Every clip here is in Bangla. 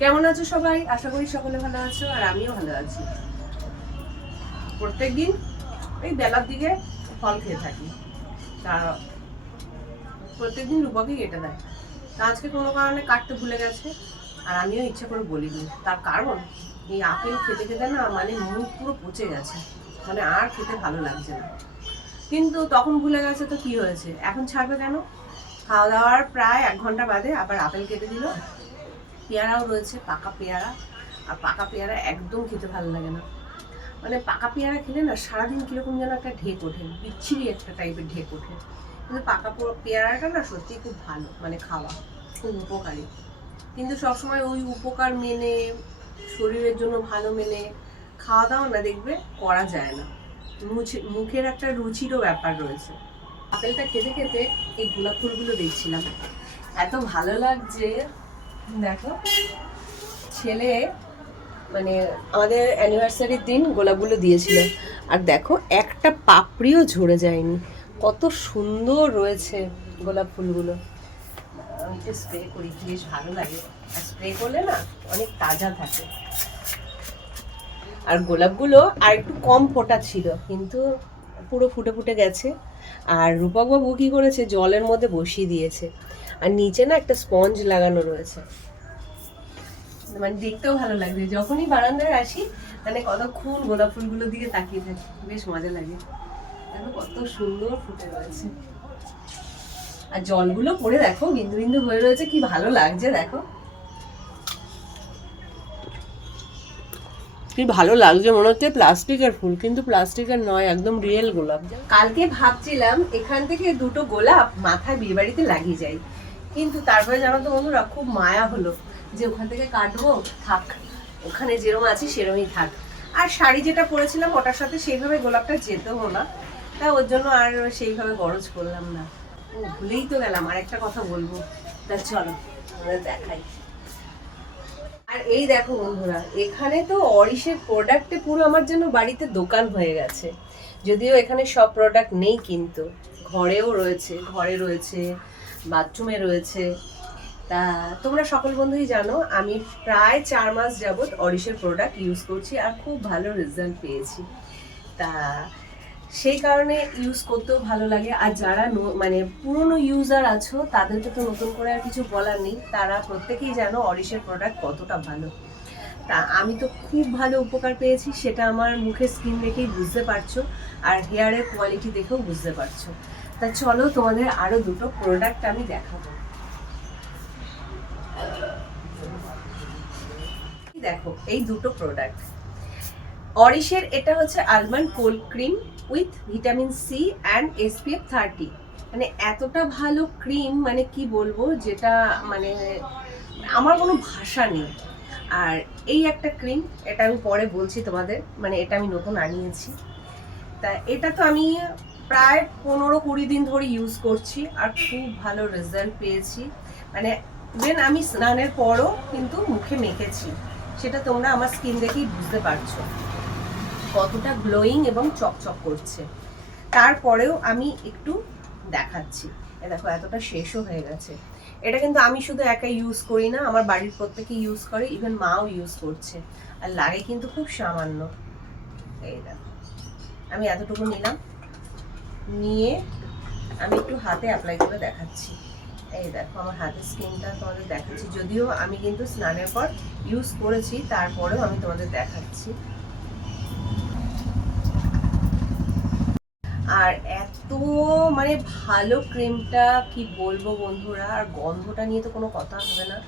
কেমন আছো সবাই? আশা করি সকলে ভালো আছো, আর আমিও ভালো আছি। প্রত্যেকদিন এই বেলার দিকে ফল খেয়ে থাকি। তা প্রত্যেকদিন রূপকই কেটে দেয়। তা আজকে কোনো কারণে কাটতে ভুলে গেছে, আর আমিও ইচ্ছা করে বলিনি। তার কারণ এই আপেল খেতে খেতে না মানে মুখ পুরো পচে গেছে, মানে আর খেতে ভালো লাগছে না। কিন্তু তখন ভুলে গেছে তো কি হয়েছে, এখন ছাড়বে কেন? খাওয়া দাওয়ার প্রায় 1 ঘন্টা বাদে আবার আপেল কেটে দিল। পেয়ারাও রয়েছে, পাকা পেয়ারা। আর পাকা পেয়ারা একদম খেতে ভালো লাগে না, মানে পাকা পেয়ারা খেলে না সারাদিন কিরকম যেন একটা ঢেক ওঠে, বিচ্ছিরি একটা টাইপের ঢেক ওঠে। কিন্তু পাকা পেয়ারাটা না সত্যি খুব ভালো, মানে খাওয়া খুব উপকারী। কিন্তু সবসময় ওই উপকার মেনে, শরীরের জন্য ভালো মেনে খাওয়া দাওয়া না দেখবে করা যায় না। মুখের একটা রুচিরও ব্যাপার রয়েছে। আপেলটা খেতে খেতে এই গোলাপ ফুলগুলো দেখছিলাম, এত ভালো লাগছে। দেখো, ছেলে মানে আমাদের অ্যানিভার্সারির দিন গোলাপগুলো দিয়েছিল, আর দেখো একটা পাপড়িও ঝরে যায়নি, কত সুন্দর রয়েছে গোলাপ ফুলগুলো। একটু স্প্রে করি, বেশ ভালো লাগে, আর স্প্রে করলে না অনেক তাজা থাকে। আর গোলাপগুলো আর একটু কম ফোটা ছিল, কিন্তু পুরো ফুটে ফুটে গেছে। আর রূপকবাবু কী করেছে, জলের মধ্যে বসিয়ে দিয়েছে, আর নিচে না একটা স্পঞ্জ লাগানো রয়েছে। মানে দেখতেও ভালো লাগছে, যখনই বারান্দায় আসি মানে কতক্ষণ গোলাপ ফুলগুলোর দিকে তাকিয়ে থাকি, বেশ মজা লাগে। দেখো কত সুন্দর ফুটে রয়েছে, আর জলগুলো পড়ে দেখো বিন্দু বিন্দু হয়ে রয়েছে, কি ভালো লাগছে। দেখো কি ভালো লাগছে, মনে হচ্ছে প্লাস্টিকের ফুল, কিন্তু প্লাস্টিকের নয়, একদম রিয়েল গোলাপ। কালকে ভাবছিলাম এখান থেকে দুটো গোলাপ মাথায় বিয়ে বাড়িতে লাগিয়ে যাই, কিন্তু তারপরে জানো তো বন্ধুরা, খুব মায়া হলো যে ওখান থেকে কাটবো, থাক ওখানে যেরকম আছে সেরকমই থাক। আর শাড়ি যেটা পরেছিলাম ওটার সাথে সেইভাবে গোলাপটা যেতেও না, তাই ওর জন্য আর সেইভাবে গরজ করলাম না। ও ভুলেই তো গেলাম, আর একটা কথা বলবো, তা চলো দেখাই। আর এই দেখো বন্ধুরা, এখানে তো অরিশের প্রোডাক্টে পুরো আমার যেন বাড়িতে দোকান হয়ে গেছে। যদিও এখানে সব প্রোডাক্ট নেই, কিন্তু ঘরে রয়েছে, বাথরুমে রয়েছে। তা তোমরা সকল বন্ধুই জানো আমি প্রায় 4 মাস যাবত অরিশের প্রোডাক্ট ইউজ করছি, আর খুব ভালো রেজাল্ট পেয়েছি। তা সেই কারণে ইউজ করতেও ভালো লাগে। আর যারা মানে পুরনো ইউজার আছো তাদেরকে তো নতুন করে আর কিছু বলার নেই, তারা প্রত্যেকেই জানো অরিশের প্রোডাক্ট কতটা ভালো। তা আমি তো খুব ভালো উপকার পেয়েছি, সেটা আমার মুখের স্কিন দেখেই বুঝতে পারছো, আর হেয়ারের কোয়ালিটি দেখেও বুঝতে পারছো। তা চলো তোমাদের আরো দুটো প্রোডাক্ট আমি দেখাবো। দেখো এই দুটো প্রোডাক্ট অরিশের, এটা হচ্ছে almond cold cream with vitamin C and SPF 30। মানে এতটা ভালো ক্রিম, মানে কি বলবো, যেটা মানে আমার কোনো ভাষা নেই। আর এই একটা ক্রিম, এটা আমি পরে বলছি তোমাদের, মানে এটা আমি নতুন আনিয়েছি। তা এটা তো আমি প্রায় 15-20 দিন ধরে ইউজ করছি, আর খুব ভালো রেজাল্ট পেয়েছি। মানে দেন আমি স্নানের পরও কিন্তু মুখে মেখেছি, সেটা তোমরা আমার স্কিন দেখেই বুঝতে পারছো কতটা গ্লোয়িং এবং চকচক করছে। তারপরেও আমি একটু দেখাচ্ছি, দেখো এতটা শেষও হয়ে গেছে। এটা কিন্তু আমি শুধু একা ইউজ করি না, আমার বাড়ির প্রত্যেকে ইউজ করে, ইভেন মাও ইউজ করছে, আর লাগে কিন্তু খুব সামান্য। এই দেখো আমি এতটুকু নিলাম, নিয়ে আমি একটু হাতে অ্যাপ্লাই করে দেখাচ্ছি। এই দেখো আমার হাতের স্কিনটা তোমাদের দেখাচ্ছি, যদিও আমি কিন্তু স্নানের পর ইউজ করেছি, তারপরেও আমি তোমাদের দেখাচ্ছি। আর এত মানে ভালো ক্রিমটা, কি বলবো বন্ধুরা। আর গন্ধটা নিয়ে তো কোনো কথা হবে না,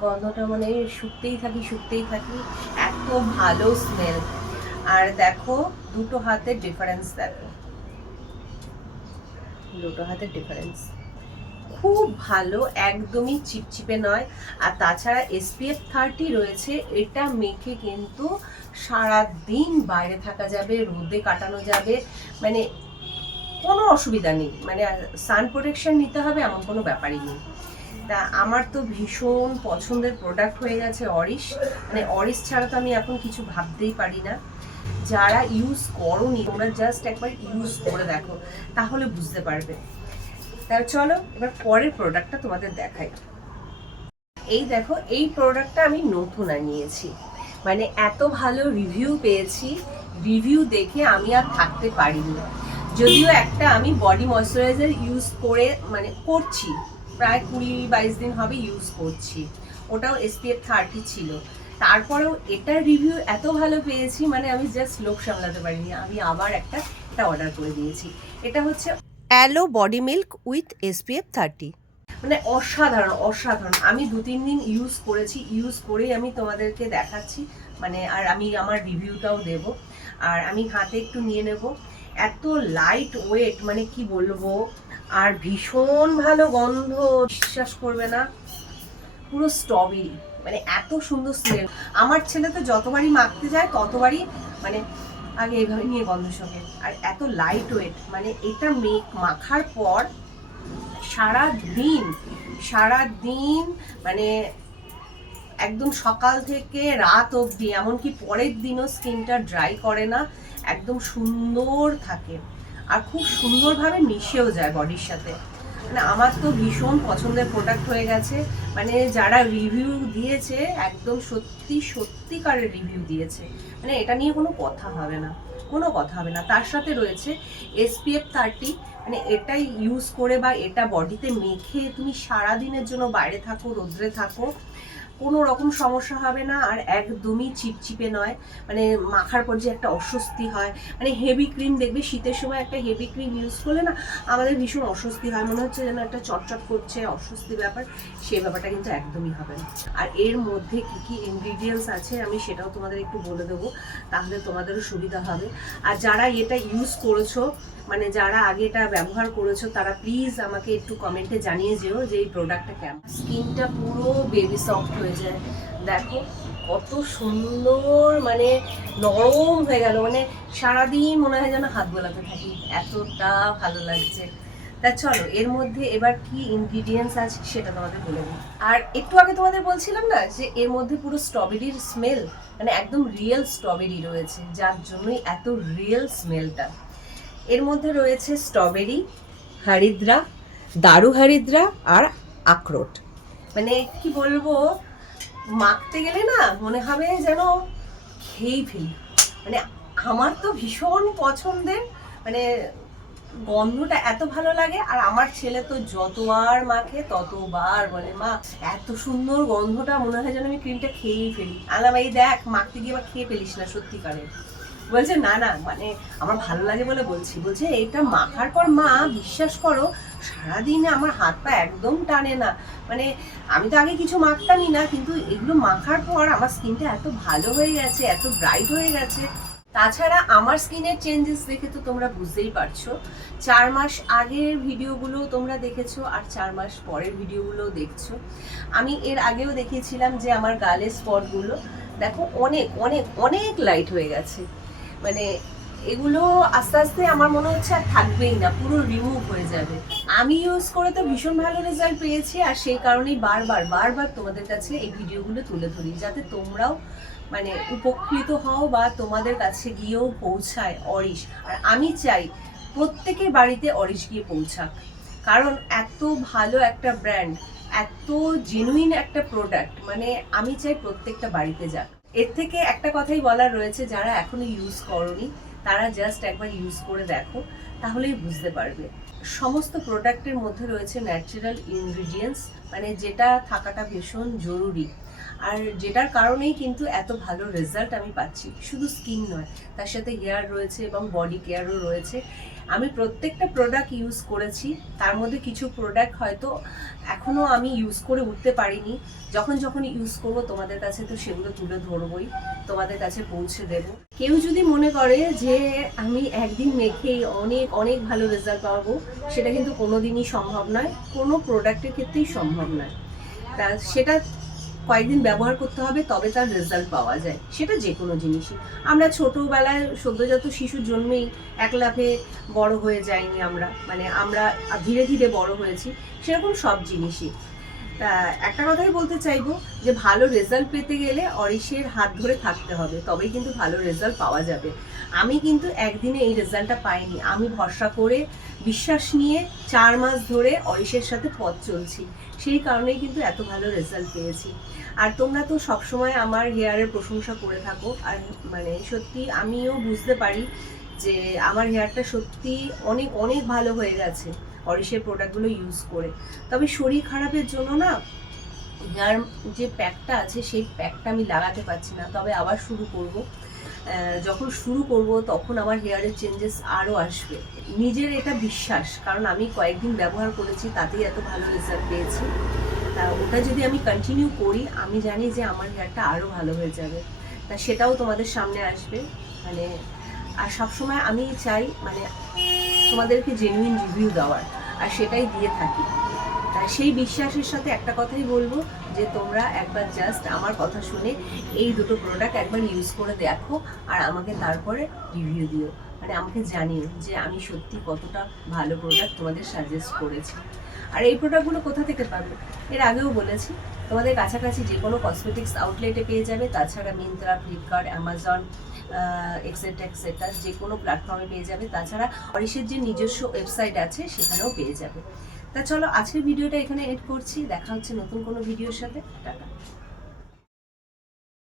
গন্ধটা মানে শুকতেই থাকি, এত ভালো স্মেল। আর দেখো দুটো হাতের ডিফারেন্স, দেখো দুটো হাতের ডিফারেন্স খুব ভালো, একদমই চিপচিপে নয়। আর তাছাড়া SPF 30 রয়েছে, এটা মেখে কিন্তু সারা দিন বাইরে থাকা যাবে, রোদে কাটানো যাবে, মানে কোনো অসুবিধা নেই। মানে সান প্রোটেকশন নিতে হবে এমন কোনো ব্যাপারই নেই। তা আমার তো ভীষণ পছন্দের প্রোডাক্ট হয়ে গেছে অরিশ, মানে অরিশ ছাড়া তো আমি এখন কিছু ভাবতেই পারি না। যারা ইউজ করোনি তোমরা জাস্ট একবার ইউজ করে দেখো, তাহলে বুঝতে পারবে। তাহলে চলো এবার পরের প্রোডাক্টটা তোমাদের দেখাই। এই দেখো, এই প্রোডাক্টটা আমি নতুন আনিয়েছি, মানে এত ভালো রিভিউ পেয়েছি, রিভিউ দেখে আমি আর থাকতে পারিনি। যদিও একটা আমি বডি ময়শ্চারাইজার ইউজ করে মানে করছি, প্রায় 20-22 দিন হবে ইউজ করছি, ওটাও SPF 30 ছিল, তারপরেও এটার রিভিউ এত ভালো পেয়েছি, মানে আমি জাস্ট লোক সামলাতে পারিনি, আমি আবার এটা অর্ডার করে দিয়েছি। এটা হচ্ছে aloe body milk with SPF 30, মানে অসাধারণ অসাধারণ। আমি 2-3 দিন ইউজ করেছি, ইউজ করেই আমি তোমাদেরকে দেখাচ্ছি, মানে আর আমি আমার রিভিউটাও দেব। আর আমি হাতে একটু নিয়ে নেব, এত লাইট ওয়েট, মানে কি বলবো, আর ভীষণ ভালো গন্ধ, বিশ্বাস করবে না, পুরো স্ট্রবেরি, মানে এত সুন্দর স্মেল। আমার ছেলে তো যতবারই মাখতে যায় ততবারই মানে আগে এইভাবে নিয়ে গন্ধ শোকে। আর এত লাইট ওয়েট, মানে এটা মাখার পর সারা দিন মানে একদম সকাল থেকে রাত অবধি, এমনকি পরের দিনও স্কিনটা ড্রাই করে না, একদম সুন্দর থাকে আর খুব সুন্দরভাবে মিশেও যায় বডির সাথে। মানে আমার তো ভীষণ পছন্দের প্রোডাক্ট হয়ে গেছে, মানে যারা রিভিউ দিয়েছে একদম সত্যিকারের রিভিউ দিয়েছে, মানে এটা নিয়ে কোনো কথা হবে না, কোনো কথা হবে না। তার সাথে রয়েছে SPF 30, মানে এটাই ইউজ করে বা এটা বডিতে মেখে তুমি সারাদিনের জন্য বাইরে থাকো, রোদ্রে থাকো, কোনো রকম সমস্যা হবে না। আর একদমই চিপচিপে নয়, মানে মাখার পর যে একটা অস্বস্তি হয়, মানে হেভি ক্রিম দেখবে শীতের সময় একটা হেভি ক্রিম ইউজ করলে না আমাদের ভীষণ অস্বস্তি হয়, মনে হচ্ছে যেন একটা চটচট করছে, অস্বস্তি ব্যাপার, সেই ব্যাপারটা কিন্তু একদমই হবে না। আর এর মধ্যে কি কি ইনগ্রিডিয়েন্টস আছে আমি সেটাও তোমাদের একটু বলে দেবো, তাহলে তোমাদেরও সুবিধা হবে। আর যারা এটা ইউজ করেছো, মানে যারা আগে এটা ব্যবহার করেছো, তারা প্লিজ আমাকে একটু কমেন্টে জানিয়ে যেও যে এই প্রোডাক্টটা কেমন। স্কিনটা পুরো বেবি সফট হয়ে যায়, দেখো কত সুন্দর, মানে নরম হয়ে গেল, মানে সারাদিন মনে হয় যেন হাত বোলাতে থাকি, এতটা ভালো লাগছে। তা চলো এর মধ্যে এবার কি ইনগ্রিডিয়েন্টস আছে সেটা তোমাদের বলে দিই। আর একটু আগে তোমাদের বলছিলাম না যে এর মধ্যে পুরো স্ট্রবেরির স্মেল, মানে একদম রিয়েল স্ট্রবেরি রয়েছে, যার জন্যই এত রিয়েল স্মেলটা। এর মধ্যে রয়েছে স্ট্রবেরি, হরিদ্রা, দারু হরিদ্রা আর আখরোট, মানে কি বলবো, মাখতে গেলে না মনে হবে যেন খেয়েই ফেলি, মানে আমার তো ভীষণ পছন্দের, মানে গন্ধটা এত ভালো লাগে। আর আমার ছেলে তো যতবার মাখে ততবার বলে, মা এত সুন্দর গন্ধটা, মনে হয় যেন আমি ক্রিমটা খেয়েই ফেলি। আলাম এই দেখ, মাখতে গিয়ে আবার খেয়ে ফেলিস না সত্যিকারে। বলছে না না, মানে আমার ভালো লাগে বলে বলছি, বলছে এটা মাখার পর মা বিশ্বাস করো সারাদিনে আমার হাত পা একদম টানে না, মানে আমি তো আগে কিছু মাখতামই না, কিন্তু এগুলো মাখার পর আমার স্কিনটা এত ভালো হয়ে গেছে, এত ব্রাইট হয়ে গেছে। তাছাড়া আমার স্কিনের চেঞ্জেস দেখে তো তোমরা বুঝতেই পারছো, 4 মাস আগের ভিডিওগুলো তোমরা দেখেছো আর 4 মাস পরের ভিডিওগুলো দেখছো। আমি এর আগেও দেখিয়েছিলাম যে আমার গালের স্পটগুলো দেখো অনেক অনেক অনেক লাইট হয়ে গেছে, মানে এগুলো আস্তে আস্তে আমার মনে হচ্ছে আর থাকবেই না, পুরো রিমুভ হয়ে যাবে। আমি ইউজ করে তো ভীষণ ভালো রেজাল্ট পেয়েছি, আর সেই কারণেই বারবার তোমাদের কাছে এই ভিডিওগুলো তুলে ধরি, যাতে তোমরাও মানে উপকৃত হও বা তোমাদের কাছে গিয়েও পৌঁছায় অরিশ। আর আমি চাই প্রত্যেকের বাড়িতে অরিশ গিয়ে পৌঁছাক, কারণ এত ভালো একটা ব্র্যান্ড, এত জেনুইন একটা প্রোডাক্ট, মানে আমি চাই প্রত্যেকটা বাড়িতে যাক। এর থেকে একটা কথাই বলার রয়েছে, যারা এখনো ইউজ করনি তারা জাস্ট একবার ইউজ করে দেখো, তাহলেই বুঝতে পারবে। সমস্ত প্রোডাক্টের মধ্যে রয়েছে ন্যাচারাল ইনগ্রিডিয়েন্টস, মানে যেটা থাকাটা ভীষণ জরুরি, আর যেটার কারণেই কিন্তু এত ভালো রেজাল্ট আমি পাচ্ছি। শুধু স্কিন নয়, তার সাথে হেয়ার রয়েছে এবং বডি কেয়ারও রয়েছে। আমি প্রত্যেকটা প্রোডাক্ট ইউজ করেছি, তার মধ্যে কিছু প্রোডাক্ট হয়তো এখনও আমি ইউজ করে উঠতে পারিনি, যখন ইউজ করবো তোমাদের কাছে তো সেগুলো তুলে ধরবই, তোমাদের কাছে পৌঁছে দেব। কেউ যদি মনে করে যে আমি একদিন মেখেই অনেক অনেক ভালো রেজাল্ট পাবো, সেটা কিন্তু কোনোদিনই সম্ভব নয়, কোনো প্রোডাক্টের ক্ষেত্রেই সম্ভব নয়। তা সেটা কয়েকদিন ব্যবহার করতে হবে, তবে তার রেজাল্ট পাওয়া যায়, সেটা যে কোনো জিনিসই। আমরা ছোটোবেলায় সদ্যজাত শিশুর জন্মেই এক লাফে বড় হয়ে যাইনি আমরা, মানে আমরা ধীরে ধীরে বড় হয়েছি, সেরকম সব জিনিসই। তা একটা কথাই বলতে চাইবো যে ভালো রেজাল্ট পেতে গেলে অরিশের হাত ধরে থাকতে হবে, তবেই কিন্তু ভালো রেজাল্ট পাওয়া যাবে। আমি কিন্তু একদিনে এই রেজাল্টটা পাইনি, আমি ভরসা করে বিশ্বাস নিয়ে 4 মাস ধরে অরিশের সাথে পথ চলছি, সেই কারণেই কিন্তু এত ভালো রেজাল্ট পেয়েছি। আর তোমরা তো সবসময় আমার হেয়ারের প্রশংসা করে থাকো, আর মানে সত্যি আমিও বুঝতে পারি যে আমার হেয়ারটা সত্যি অনেক অনেক ভালো হয়ে গেছে অরিশের প্রোডাক্টগুলো ইউজ করে। তবে শরীর খারাপের জন্য না হেয়ার যে প্যাকটা আছে সেই প্যাকটা আমি লাগাতে পারছি না, তবে আবার শুরু করব। যখন শুরু করব তখন আমার হেয়ারের চেঞ্জেস আরও আসবে, নিজের এটা বিশ্বাস, কারণ আমি কয়েকদিন ব্যবহার করেছি তাতেই এত ভালো রেজাল্ট পেয়েছি। তা ওটা যদি আমি কন্টিনিউ করি আমি জানি যে আমার হেয়ারটা আরও ভালো হয়ে যাবে, তা সেটাও তোমাদের সামনে আসবে। মানে আর সবসময় আমি চাই মানে তোমাদেরকে জেনুইন রিভিউ দেওয়ার, আর সেটাই দিয়ে থাকি। তাই সেই বিশ্বাসের সাথে একটা কথাই বলবো যে তোমরা একবার জাস্ট আমার কথা শুনে এই দুটো প্রোডাক্ট একবার ইউজ করে দেখো, আর আমাকে তারপরে রিভিউ দিও, মানে আমাকে জানিও যে আমি সত্যি কতটা ভালো প্রোডাক্ট তোমাদের সাজেস্ট করেছি। আর এই প্রোডাক্টগুলো কোথা থেকে পাবে এর আগেও বলেছি, তোমাদের কাছাকাছি যে কোনো কসমেটিক্স আউটলেটে পেয়ে যাবে, তাছাড়া Myntra, Flipkart, Amazon etcetera etcetera যে কোনো প্ল্যাটফর্মে পেয়ে যাবে। তাছাড়া অরিশের যে নিজস্ব ওয়েবসাইট আছে সেখানেও পেয়ে যাবে। তা চলো আজকের ভিডিওটা এখানে এড করছি, দেখা হচ্ছে নতুন কোনো ভিডিওর সাথে। টাটা।